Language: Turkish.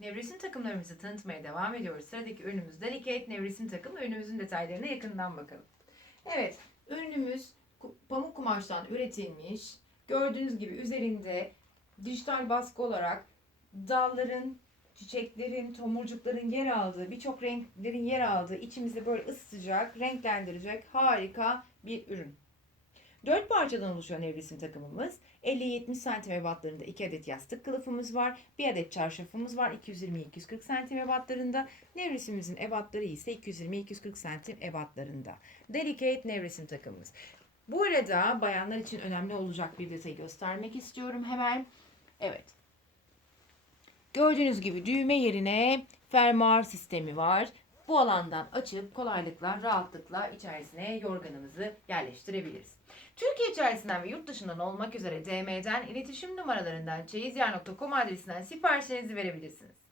Nevresim takımlarımızı tanıtmaya devam ediyoruz. Sıradaki ürünümüz Delicate Nevresim takımı. Ürünümüzün detaylarına yakından bakalım. Evet, ürünümüz pamuk kumaştan üretilmiş. Gördüğünüz gibi üzerinde dijital baskı olarak dalların, çiçeklerin, tomurcukların yer aldığı, birçok renklerin yer aldığı, içimizde böyle ısıtacak, renklendirecek harika bir ürün. Dört parçadan oluşan nevresim takımımız. 50-70 cm ebatlarında 2 adet yastık kılıfımız var. 1 adet çarşafımız var 220-240 cm ebatlarında. Nevresimimizin ebatları ise 220-240 cm ebatlarında. Delicate nevresim takımımız. Bu arada bayanlar için önemli olacak bir detayı göstermek istiyorum hemen. Evet. Gördüğünüz gibi düğme yerine fermuar sistemi var. Bu alandan açıp kolaylıkla, rahatlıkla içerisine yorganımızı yerleştirebiliriz. Türkiye içerisinden ve yurt dışından olmak üzere DM'den, iletişim numaralarından, çeyizyer.com adresinden siparişlerinizi verebilirsiniz.